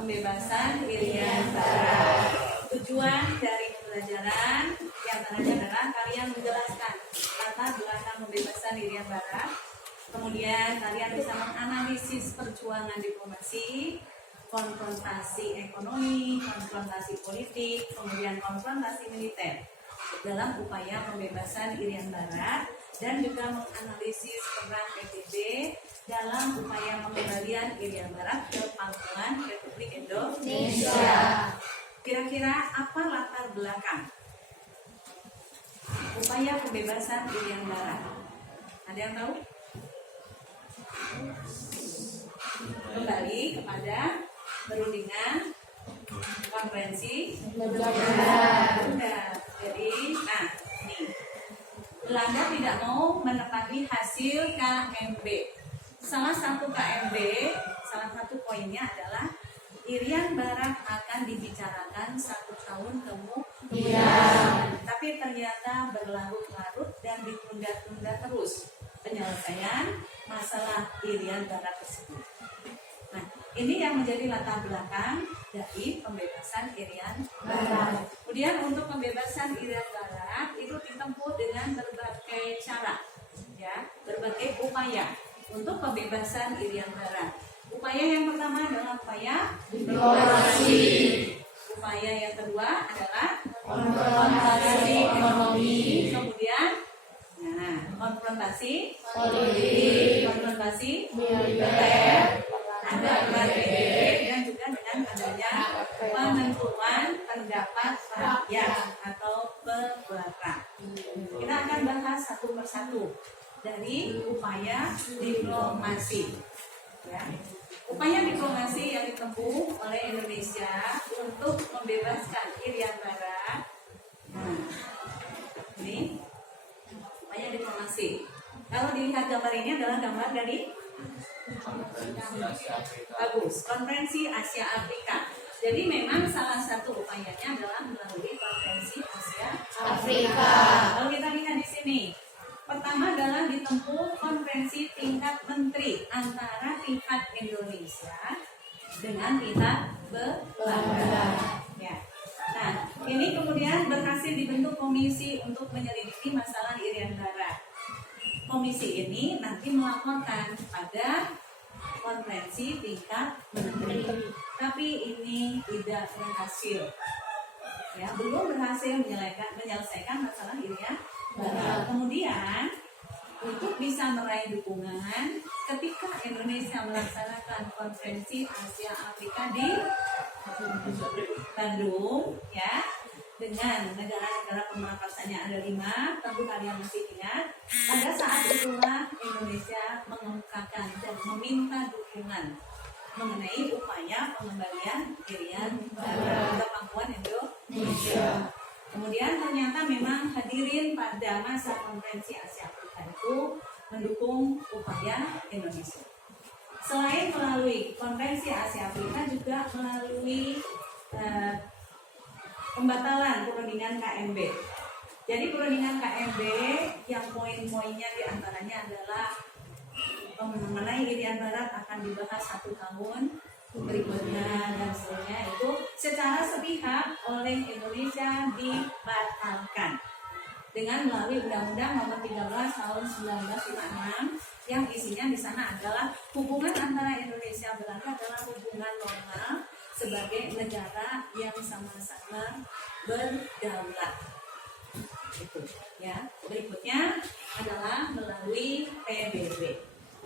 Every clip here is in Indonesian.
pembebasan Irian Barat. Tujuan dari pembelajaran diantaranya adalah kalian menjelaskan latar belakang pembebasan Irian Barat. Kemudian kalian bisa menganalisis perjuangan diplomasi, konfrontasi ekonomi, konfrontasi politik, kemudian konfrontasi militer dalam upaya pembebasan Irian Barat, dan juga menganalisis peran PBB dalam upaya pengembalian Irian Barat ke pangkuan Republik Indonesia. Kira-kira apa latar belakang upaya pembebasan Irian Barat? Ada yang tahu? Kembali kepada perundingan konferensi Belanda. Jadi, ini Belanda tidak mau menepati hasil KMB. Salah satu KMB, salah satu poinnya adalah Irian Barat akan dibicarakan 1 tahun kemudian. Tapi ternyata berlarut-larut dan ditunda-tunda terus penyelesaian masalah Irian Barat tersebut. Nah, ini yang menjadi latar belakang dari pembebasan Irian Barat. Kemudian untuk pembebasan Irian Barat itu ditempuh dengan berbagai cara, ya, berbagai upaya untuk pembebasan Irian Barat. Upaya yang pertama adalah upaya diplomasi. Upaya yang kedua adalah konfrontasi ekonomi. Kemudian, konfrontasi politik, konfrontasi militer, ada PBB, dan juga dengan adanya penentuan pendapat rakyat atau PBRA. Kita akan bahas satu persatu dari upaya diplomasi. Ya. Upaya diplomasi yang ditempuh oleh Indonesia untuk membebaskan Irian Barat. Ini upaya diplomasi. Kalau dilihat gambar ini adalah gambar dari bagus, Konferensi Asia Afrika. Jadi memang salah satu upayanya adalah melalui Konferensi Asia Afrika. Kalau kita lihat di sini, pertama adalah ditempuh konferensi tingkat menteri antara pihak Indonesia dengan pihak Belanda. Ya. Nah, ini kemudian berhasil dibentuk komisi untuk menyelidiki masalah Irian Barat. Komisi ini nanti melaporkan pada konferensi tingkat menteri. Tapi ini tidak berhasil. Ya, belum berhasil menyelesaikan masalah Irian Barat. Kemudian untuk bisa meraih dukungan ketika Indonesia melaksanakan konferensi Asia Afrika di Bandung, ya, dengan negara-negara pemerkasanya ada 5, tentu kalian masih ingat. Pada saat itulah Indonesia mengemukakan dan meminta dukungan mengenai upaya pengembalian Irian Barat ke pangkuan Indonesia. Kemudian ternyata memang hadirin pada masa konferensi Asia Afrika itu mendukung upaya Indonesia. Selain melalui konferensi Asia Afrika, juga melalui pembatalan perundingan KMB. Jadi perundingan KMB yang poin-poinnya diantaranya adalah mengenai Irian Barat akan dibahas 1 tahun berikutnya dan seterusnya, itu secara sepihak oleh Indonesia dibatalkan dengan melalui Undang-Undang Nomor 13 Tahun 1956 yang isinya di sana adalah hubungan antara Indonesia Belanda adalah hubungan normal sebagai negara yang sama-sama berdaulat. Itu, ya. Berikutnya adalah melalui PBB,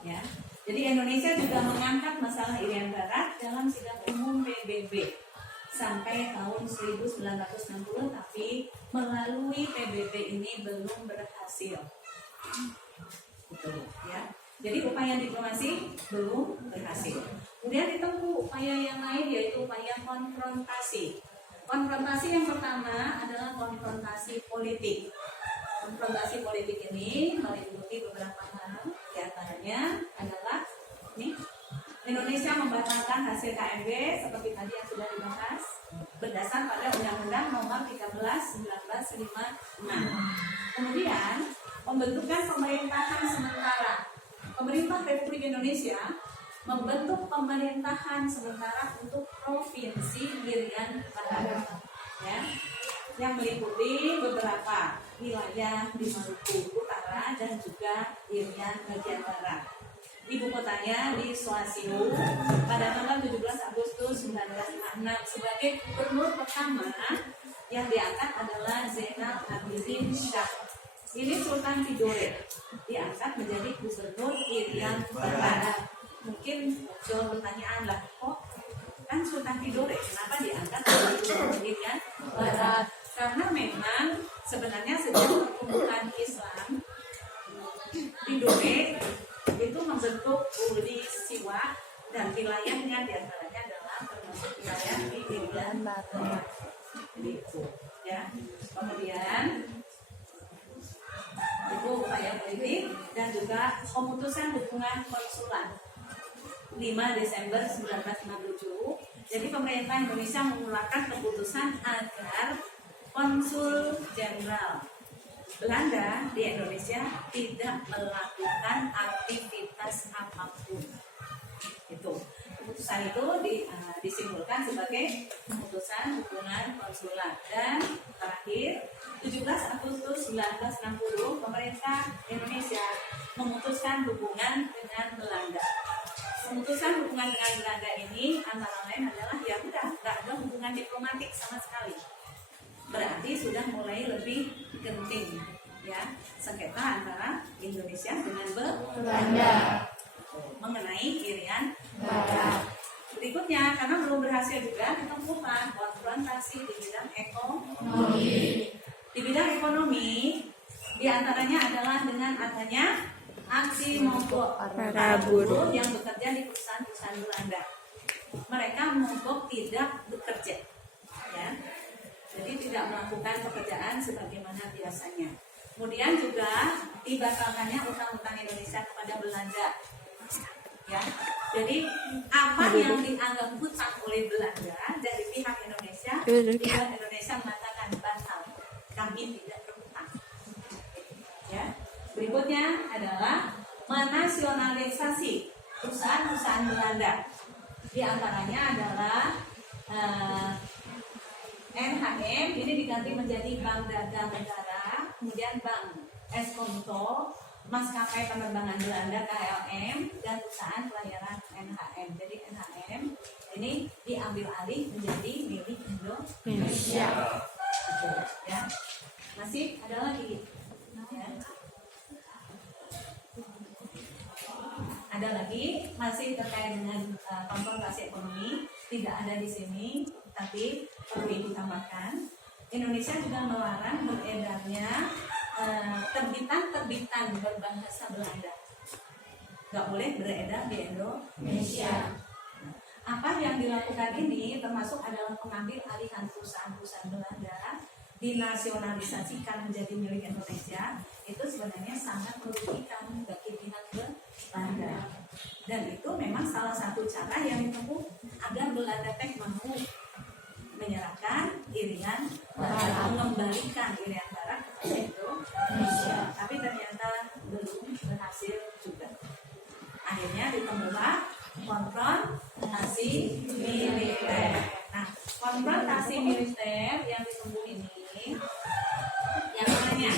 ya. Jadi Indonesia juga mengangkat masalah Irian Barat dalam sidang umum PBB sampai tahun 1960, tapi melalui PBB ini belum berhasil. Betul, ya. Jadi upaya diplomasi belum berhasil. Kemudian ditempuh upaya yang lain, yaitu upaya konfrontasi. Konfrontasi yang pertama adalah konfrontasi politik. Konfrontasi politik ini meliputi beberapa hal, diantaranya adalah Indonesia membatalkan hasil KMB seperti tadi yang sudah dibahas berdasar pada Undang-Undang Nomor 13 1956. Kemudian pembentukan pemerintahan sementara. Pemerintah Republik Indonesia membentuk pemerintahan sementara untuk Irian Barat, ya, yang meliputi beberapa wilayah di Maluku Utara dan juga Irian bagian barat. Ibu kotanya di Swaziland pada tanggal 17 Agustus 1956. Sebagai gubernur pertama yang diangkat adalah Zainal Abidin Shah. Ini Sultan Tidore diangkat menjadi gubernur Irian Barat. Mungkin muncul pertanyaan lah, kok kan Sultan Tidore kenapa diangkat menjadi gubernur Irian Barat? Karena memang sebenarnya sejak pertumbuhan Islam, Tidore itu membentuk Uli Siwa dan wilayahnya diantaranya adalah termasuk wilayah di Irian Barat. Itu, ya. Kemudian itu upaya politik dan juga pemutusan hubungan konsulat 5 Desember 1957. Jadi pemerintah Indonesia mengeluarkan keputusan agar konsul jenderal Belanda di Indonesia tidak melakukan aktivitas apapun. Itu keputusan itu disimpulkan sebagai keputusan hubungan konsulat. Dan terakhir 17 Agustus 1960 pemerintah Indonesia memutuskan hubungan dengan Belanda. Pemutusan hubungan dengan Belanda ini antara lain adalah ya udah nggak ada hubungan diplomatik sama sekali. Berarti sudah mulai lebih genting, ya, sengketa antara Indonesia dengan Belanda mengenai Irian Barat. Berikutnya, karena belum berhasil juga ditemukan konfrontasi di bidang ekonomi. Di bidang ekonomi, diantaranya adalah dengan adanya aksi mogok para buruh yang bekerja di perusahaan-perusahaan Belanda. Mereka mogok tidak bekerja, ya. Jadi tidak melakukan pekerjaan sebagaimana biasanya. Kemudian juga dibatalkannya utang-utang Indonesia kepada Belanda. Ya, jadi apa yang dianggap hutang oleh Belanda dari pihak Indonesia, pihak Indonesia mengatakan batal, kami tidak berhutang. Ya, berikutnya adalah menasionalisasi perusahaan-perusahaan Belanda. Di antaranya adalah NHM ini diganti menjadi Bank Dagang Negara, kemudian Bank Eskonto, maskapai penerbangan Belanda KLM, dan perusahaan pelayaran NHM. Jadi NHM ini diambil alih menjadi milik Indonesia. Ya, masih ada lagi. Ya. Ada lagi masih terkait dengan konfrontasi ekonomi, tidak ada di sini, tapi perlu ditambahkan. Indonesia juga melarang beredarnya terbitan-terbitan berbahasa Belanda. Nggak boleh beredar di Indonesia. Apa yang dilakukan ini termasuk adalah pengambil alihan perusahaan-perusahaan Belanda, dinasionalisasikan menjadi milik Indonesia. Itu sebenarnya sangat merugikan bagi pihak Belanda. Dan itu memang salah satu cara yang ditempuh agar Belanda mau menyerahkan Irian Barat, mengembalikan Irian Barat kepada Indonesia, tapi ternyata belum berhasil juga. Akhirnya ditemulah konfrontasi militer. Nah, konfrontasi militer yang ditempuh ini, yang namanya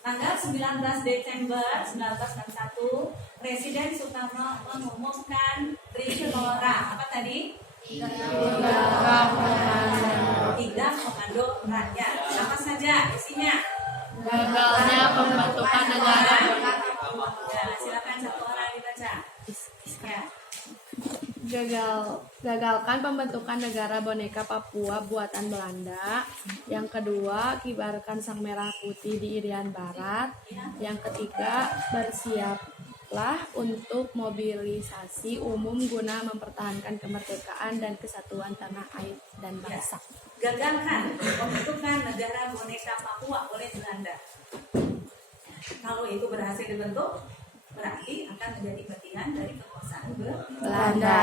tanggal 19 Desember 1961, Presiden Soekarno mengumumkan Trikora. Apa tadi? Tiga komando rakyat. Apa saja isinya? Gagalnya pembentukan negara. Ya, silakan satu orang dibaca. Ya. Gagalkan pembentukan negara boneka Papua buatan Belanda. Yang kedua, kibarkan sang merah putih di Irian Barat. Yang ketiga, bersiaplah untuk mobilisasi umum guna mempertahankan kemerdekaan dan kesatuan tanah air dan bangsa. Gagalkan pembentukan negara boneka Papua oleh Belanda. Kalau itu berhasil dibentuk, berarti akan menjadi bagian dari kekuasaan Belanda.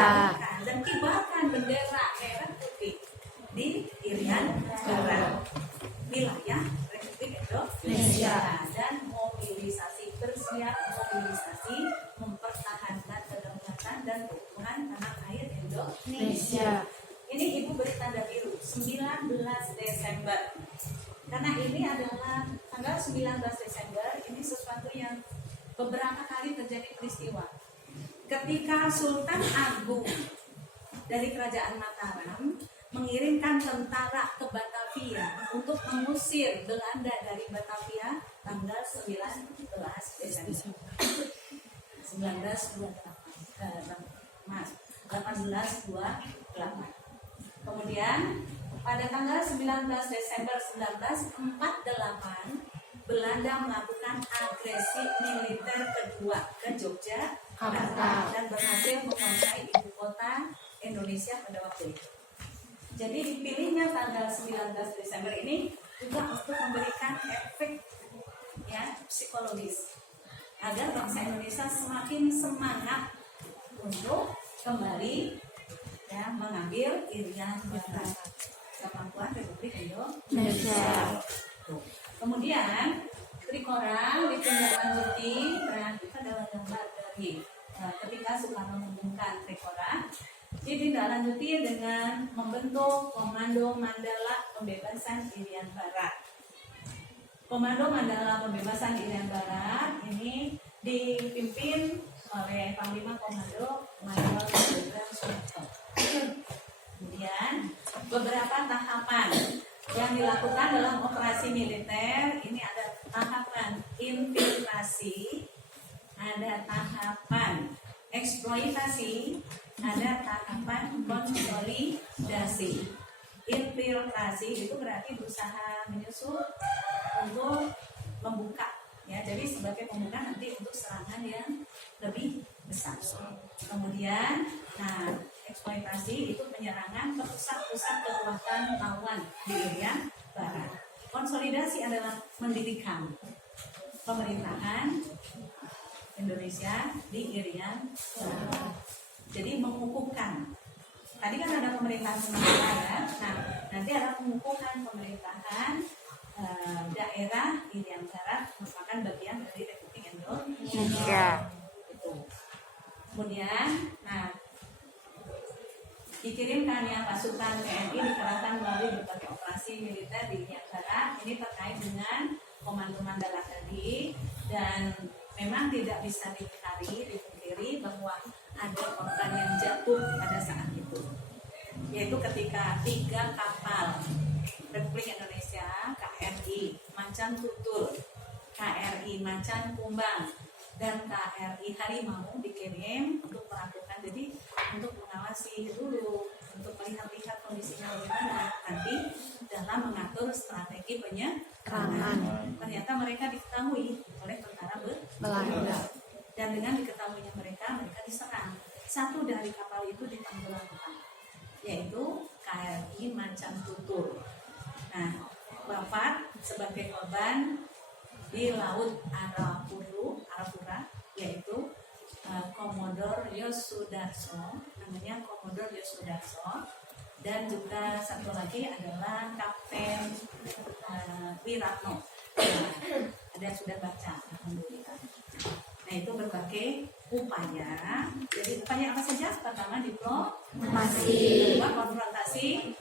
Dan kibarkan bendera merah putih di Irian Barat, wilayah Republik Indonesia, dan bersiap mobilisasi mempertahankan kedaulatan dan keutuhan tanah air Indonesia. Ini ibu beri tanda biru 19 Desember. Karena ini adalah tanggal 19 Desember, ini sesuatu yang beberapa kali terjadi peristiwa. Ketika Sultan Agung dari Kerajaan Mataram mengirimkan tentara ke Batavia untuk mengusir Belanda dari Batavia tanggal 19 Desember 1828. Kemudian pada tanggal 19 Desember 1948 Belanda melakukan agresi militer kedua ke Yogyakarta dan berhasil menguasai ibu kota Indonesia pada waktu itu. Jadi dipilihnya tanggal 19 Desember ini juga untuk memberikan efek ya psikologis agar bangsa Indonesia semakin semangat untuk kembali ya mengambil Irian Barat, Kesatuan Republik Indonesia. Kemudian Trikora ditindaklanjuti, nah itu adalah gambar dari ketika Soekarno mengumumkan Trikora, ditindaklanjuti dengan membentuk Komando Mandala Pembebasan Irian Barat. Komando Mandala Pembebasan Irian Barat ini dipimpin oleh Panglima Komando Mayor Jenderal Soeharto. Kemudian beberapa tahapan yang dilakukan dalam operasi militer ini ada tahapan infiltrasi, ada tahapan eksploitasi, ada tahapan konsolidasi. Infiltrasi itu berarti berusaha menyusup untuk membuka ya, jadi sebagai pembuka nanti untuk serangan yang lebih besar. Kemudian eksploitasi itu penyerangan ke pusat-pusat kekuatan lawan di Irian Barat. Konsolidasi adalah mendirikan pemerintahan Indonesia di Irian Barat. Jadi mengukuhkan. Tadi kan ada pemerintahan sementara ya. Nah, nanti ada pengukuhan pemerintahan daerah Irian Barat merupakan bagian dari Republik Indonesia. Itu. Kemudian, dikirimkan ya pasukan TNI dikerahkan melalui berbagai operasi militer di Irian Barat. Ini terkait dengan Komando Mandala tadi, dan memang tidak bisa dipungkiri bahwa ada korban yang jatuh pada saat itu, yaitu ketika 3 kapal Republik Indonesia, KRI Macan Tutul, KRI Macan Kumbang, dan KRI Harimau dikirim untuk melakukan, jadi untuk mengawasi dulu, untuk melihat-lihat kondisinya bagaimana nanti dalam mengatur strategi penyerangan. Ternyata mereka diketahui oleh tentara Belanda, dan dengan diketahuinya mereka diserang. Satu dari kapal itu ditenggelamkan, yaitu KRI Macan Tutul. Wafat sebagai korban di Laut Arafura, yaitu Komodor Yosudarso, namanya Komodor Yosudarso, dan juga satu lagi adalah Kapten Wiratno. Ada yang sudah baca, alhamdulillah. Nah, itu berbagai upaya. Jadi upaya apa saja? Pertama diplomasi, kedua konfrontasi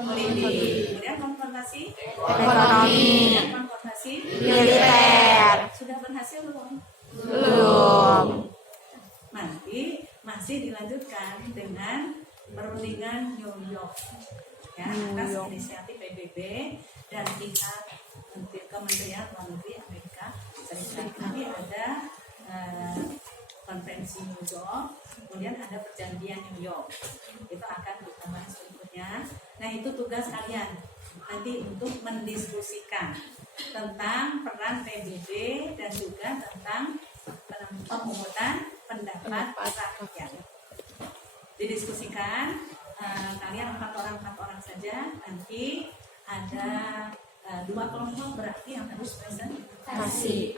politik, kemudian konfrontasi ekonomi, kemudian konfrontasi militer. Sudah berhasil belum? Belum. Nanti masih dilanjutkan dengan perundingan New York ya, atas inisiatif PBB dan pihak Kementerian Luar Negeri Amerika Serikat. Nanti ada konferensi New York, kemudian ada perjanjian New York. Itu akan kita bahas berikutnya. Nah, itu tugas kalian nanti untuk mendiskusikan tentang peran PBB dan juga tentang pemungutan pendapat rakyat. Didiskusikan, kalian 4 orang saja. Nanti ada 2 kelompok berarti yang harus presentasi.